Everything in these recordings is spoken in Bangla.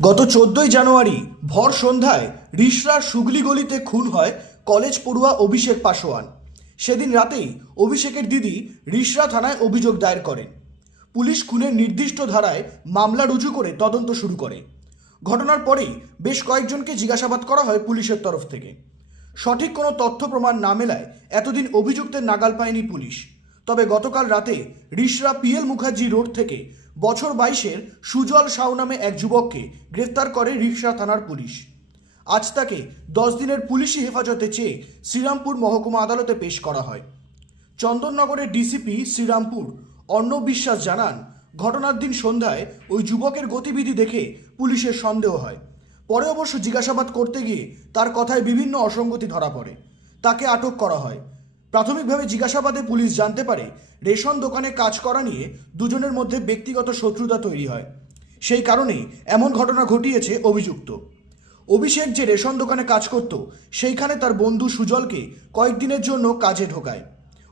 গত চোদ্দই জানুয়ারি ভর সন্ধ্যায় রিসরার সুগলি গলিতে খুন হয় কলেজ পড়ুয়া অভিষেক পাশোয়ান সেদিন রাতেই অভিষেকের দিদি রিসরা থানায় অভিযোগ দায়ের করেন। পুলিশ খুনের নির্দিষ্ট ধারায় মামলা রুজু করে তদন্ত শুরু করে। ঘটনার পরেই বেশ কয়েকজনকে জিজ্ঞাসাবাদ করা হয় পুলিশের তরফ থেকে। সঠিক কোনো তথ্য প্রমাণ না মেলায় এতদিন অভিযুক্তের নাগাল পায়নি পুলিশ। তবে গতকাল রাতে রিসরা পিএল মুখার্জি রোড থেকে বছর বাইশের সুজল সাউ নামে এক যুবককে গ্রেফতার করে রিসরা থানার পুলিশ। আজ তাকে দশ দিনের পুলিশি হেফাজতে চেয়ে শ্রীরামপুর মহকুমা আদালতে পেশ করা হয়। চন্দননগরের ডিসিপি শ্রীরামপুর অর্ণব বিশ্বাস জানান, ঘটনার দিন সন্ধ্যায় ওই যুবকের গতিবিধি দেখে পুলিশের সন্দেহ হয়। পরে অবশ্য জিজ্ঞাসাবাদ করতে গিয়ে তার কথায় বিভিন্ন অসঙ্গতি ধরা পড়ে। তাকে আটক করা হয়। প্রাথমিকভাবে জিজ্ঞাসাবাদে পুলিশ জানতে পারে, রেশন দোকানে কাজ করা নিয়ে দুজনের মধ্যে ব্যক্তিগত শত্রুতা তৈরি হয়। সেই কারণেই এমন ঘটনা ঘটিয়েছে অভিযুক্ত। অভিষেক যে রেশন দোকানে কাজ করত, সেইখানে তার বন্ধু সুজলকে কয়েকদিনের জন্য কাজে ঢোকায়।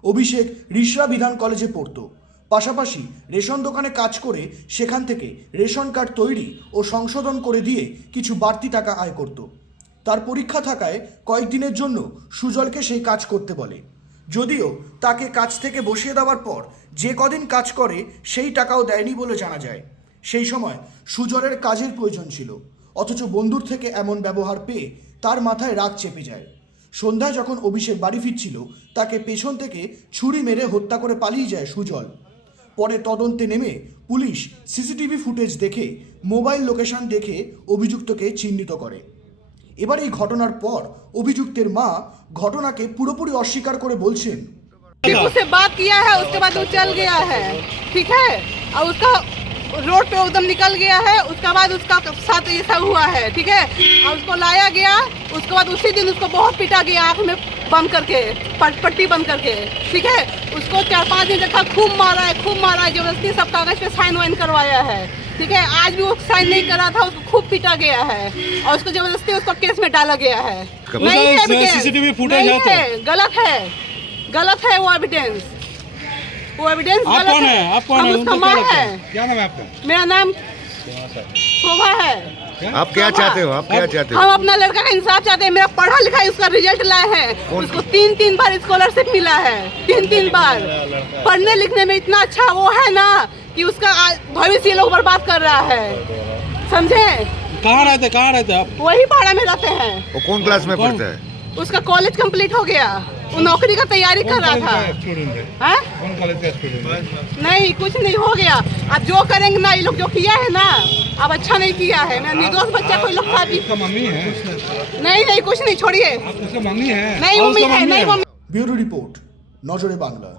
অভিষেক রিসরা বিধান কলেজে পড়তো। পাশাপাশি রেশন দোকানে কাজ করে সেখান থেকে রেশন কার্ড তৈরি ও সংশোধন করে দিয়ে কিছু বাড়তি টাকা আয় করত। তার পরীক্ষা থাকায় কয়েকদিনের জন্য সুজলকে সেই কাজ করতে বলে। যদিও তাকে কাজ থেকে বসিয়ে দেওয়ার পর যে কদিন কাজ করে সেই টাকাও দেয়নি বলে জানা যায়। সেই সময় সুজলের কাজের প্রয়োজন ছিল, অথচ বন্ধুর থেকে এমন ব্যবহার পেয়ে তার মাথায় রাগ চেপে যায়। সন্ধ্যায় যখন অভিষেক বাড়ি ফিরছিল, তাকে পেছন থেকে ছুরি মেরে হত্যা করে পালিয়ে যায় সুজল। পরে তদন্তে নেমে পুলিশ সিসিটিভি ফুটেজ দেখে, মোবাইল লোকেশন দেখে অভিযুক্তকে চিহ্নিত করে। এবার এই ঘটনার পর অভিযুক্তের মা ঘটনাকে পুরোপুরি অস্বীকার করে বলছেন फिर उससे बात किया है उसके बाद वो चल गया है ठीक है और उसका रोड पे एकदम निकल गया है उसके बाद उसका साथ ये सब हुआ है ठीक है और उसको लाया गया उसके बाद उसी दिन उसको बहुत पीटा गया आँख में बंद करके पट- पट्टी बंद करके ठीक है उसको चार पांच दिन तक खूब मारा है खूब मारा है जबरदस्ती सब कागज पे साइन वाइन करवाया है ठीक है आज भी वो साइन नहीं करा था उसको खूब पीटा गया है और उसको ज़बरदस्ती उसको केस में डाला गया है। कब- नहीं है नहीं? गलत है गलत है वो एविडेंस वो एविडेंस आप गलत कौन है। आप कौन है? है। है? क्या नाम है आपका? मेरा नाम शोभा है। आप क्या चाहते हो? आप क्या चाहते हो? हम अपना लड़का का इंसाफ चाहते हैं। मेरा पढ़ा लिखा है, उसका रिज़ल्ट लाए हैं। उसको तीन तीन बार स्कॉलरशिप मिला है। तीन तीन बार। पढ़ने लिखने में इतना अच्छा वो है ना कि उसका भविष्य लोग बर्बाद कर रहा है। समझे? कहाँ रहते कहाँ रहते आप? वही पाड़ा में रहते हैं। वो कौन क्लास में? पढ़ता है? उसका कॉलेज कंप्लीट हो गया। नौकरी का तैयारी कर रहा था। हाँ? नहीं कुछ नहीं हो गया। अब जो करेंगे ना ये लोग जो किया है ना अब अच्छा नहीं किया है मैं निर्दोष बच्चा कोई लोग था भी नहीं नहीं कुछ नहीं छोड़िए। नहीं मम्मी है नहीं मम्मी ब्यूरो रिपोर्ट नजरे बांग्ला।